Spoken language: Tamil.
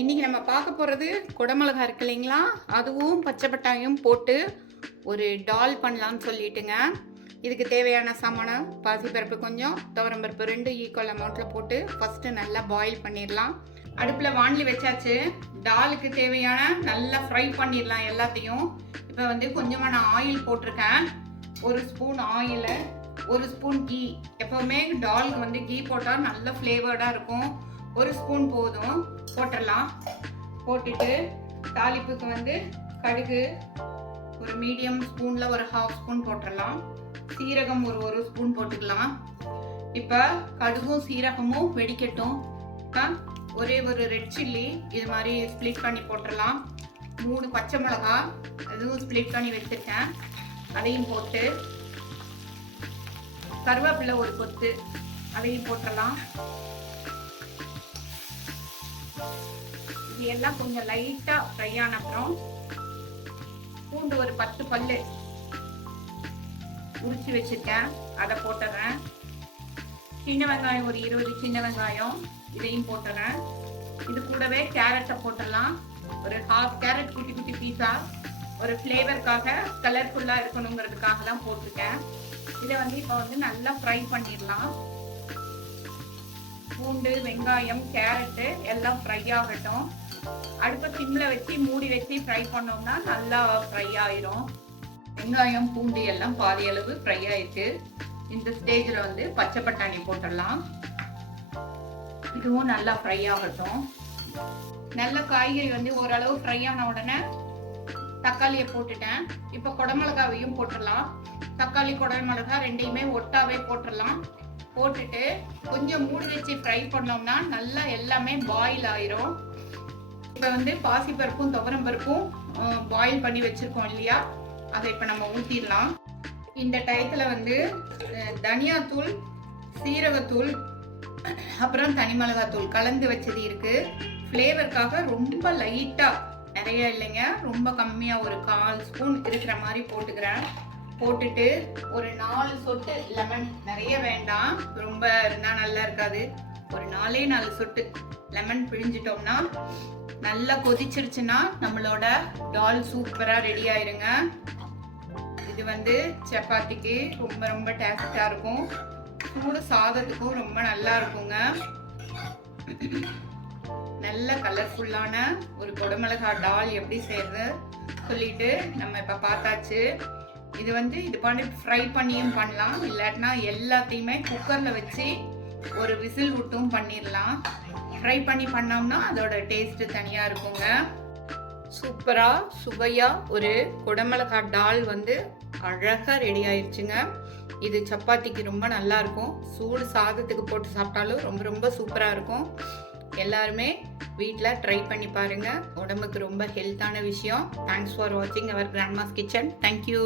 இன்றைக்கி நம்ம பார்க்க போகிறது குடமிளகா இருக்கு இல்லைங்களா, அதுவும் பச்சை பட்டாணியும் போட்டு ஒரு டால் பண்ணலான்னு சொல்லிட்டுங்க. இதுக்கு தேவையான சாமானம் பாசிப்பருப்பு கொஞ்சம், துவரம்பருப்பு 2 ஈக்குவல் அமௌண்ட்டில் போட்டு ஃபஸ்ட்டு நல்லா பாயில் பண்ணிடலாம். அடுப்பில் வாணலி வச்சாச்சு. டாலுக்கு தேவையான நல்லா ஃப்ரை பண்ணிடலாம் எல்லாத்தையும். இப்போ வந்து கொஞ்சமாக நான் ஆயில் போட்டிருக்கேன். 1 ஸ்பூன் ஆயில், 1 ஸ்பூன் கீ. எப்போவுமே டாலுக்கு வந்து கீ போட்டால் நல்ல ஃப்ளேவர்டாக இருக்கும். 1 ஸ்பூன் போதும், போட்டுடலாம். போட்டுட்டு தாளிப்புக்கு வந்து கடுகு ஒரு மீடியம் ஸ்பூனில் ஒரு 1/2 ஸ்பூன் போட்டுடலாம். சீரகம் ஒரு ஸ்பூன் போட்டுக்கலாம். இப்போ கடுகும் சீரகமும் வெடிக்கட்டும். ஒரே ஒரு ரெட் சில்லி இது மாதிரி ஸ்ப்ளிட் பண்ணி போட்டுடலாம். 3 பச்சை மிளகா அதுவும் ஸ்ப்ளிட் பண்ணி வச்சுருக்கேன், அதையும் போட்டு கருவேப்பிலை ஒரு கொத்து அதையும் போட்டுடலாம். இது எல்லாம் கொஞ்சம் லைட்டாக ஃப்ரை ஆன அப்புறம் பூண்டு ஒரு 10 பல்லு உரிச்சு வச்சுருக்கேன், அதை போட்டுறேன். சின்ன வெங்காயம் ஒரு 20 சின்ன வெங்காயம் இதையும் போட்டுறேன். இது கூடவே கேரட்டை போட்டுடலாம். ஒரு 1/2 கேரட் குட்டி குட்டி பீஸா, ஒரு ஃப்ளேவருக்காக கலர்ஃபுல்லாக இருக்கணுங்கிறதுக்காக தான் போட்டுருக்கேன். இதை வந்து இப்போ வந்து நல்லா ஃப்ரை பண்ணிடலாம். பூண்டு வெங்காயம் கேரட்டு எல்லாம் ஃப்ரை ஆகட்டும். அடுப்பை சிம்மில் வச்சு மூடி வச்சு ஃப்ரை பண்ணோம்னா நல்லா ஃப்ரை ஆயிரும். வெங்காயம் பூண்டு எல்லாம் பாதி அளவு ஃப்ரை ஆயிருக்கு. இந்த ஸ்டேஜில் வந்து பச்சை பட்டாணி போட்டுடலாம். இதுவும் நல்லா ஃப்ரை ஆகட்டும். நல்ல காய்கறி வந்து ஓரளவு ஃப்ரை ஆன உடனே தக்காளியை போட்டுட்டேன். இப்போ குடமிளகாவையும் போட்டுடலாம். தக்காளி குடமிளகா ரெண்டையுமே ஒட்டாவே போட்டுடலாம். போட்டுட்டு கொஞ்சம் மூடி வச்சு ஃப்ரை பண்ணோம்னா நல்லா எல்லாமே பாயில் ஆயிரும். இப்போ வந்து பாசிப்பருப்பும் துவரம்பருப்பும் பாயில் பண்ணி வச்சுருக்கோம் இல்லையா, அதை இப்போ நம்ம ஊற்றிடலாம். இந்த டயத்தில் வந்து தனியாத்தூள், சீரகத்தூள், அப்புறம் தனி மிளகாத்தூள் கலந்து வச்சது இருக்குது. ஃப்ளேவருக்காக ரொம்ப லைட்டாக, நிறைய இல்லைங்க, ரொம்ப கம்மியாக ஒரு 1/4 ஸ்பூன் இருக்கிற மாதிரி போட்டுக்கிறேன். போட்டுட்டு ஒரு 4 சொட்டு லெமன், நிறைய வேண்டாம், ரொம்ப இருந்தால் நல்லா இருக்காது. ஒரு 4 சொட்டு லெமன் பிழிஞ்சிட்டோம்னா நல்லா கொதிச்சிருச்சுன்னா நம்மளோட டால் சூப்பராக ரெடி ஆயிருங்க. இது வந்து சப்பாத்திக்கு ரொம்ப ரொம்ப டேஸ்டாக இருக்கும். சூடு சாதத்துக்கும் ரொம்ப நல்லா இருக்குங்க. நல்ல கலர்ஃபுல்லான ஒரு குடமிளகா டால் எப்படி செய்யறது சொல்லிட்டு நம்ம இப்போ பார்த்தாச்சு. இது வந்து இது பண்ணி ஃப்ரை பண்ணியும் பண்ணலாம், இல்லாட்டினா எல்லாத்தையுமே குக்கரில் வச்சு ஒரு விசில் விட்டும் பண்ணிடலாம். ஃப்ரை பண்ணி பண்ணோம்னா அதோட டேஸ்ட்டு தனியாக இருக்குங்க. சூப்பராக சுவையாக ஒரு குடமிளகா டால் வந்து அழகாக ரெடி ஆயிடுச்சுங்க. இது சப்பாத்திக்கு ரொம்ப நல்லா இருக்கும். சூடு சாதத்துக்கு போட்டு சாப்பிட்டாலும் ரொம்ப ரொம்ப சூப்பராக இருக்கும். எல்லாருமே வீட்டில் ட்ரை பண்ணி பாருங்கள். உடம்புக்கு ரொம்ப ஹெல்த்தான விஷயம். தேங்க்ஸ் ஃபார் வாட்சிங் அவர் கிராண்ட்மாஸ் கிச்சன். தேங்க்யூ.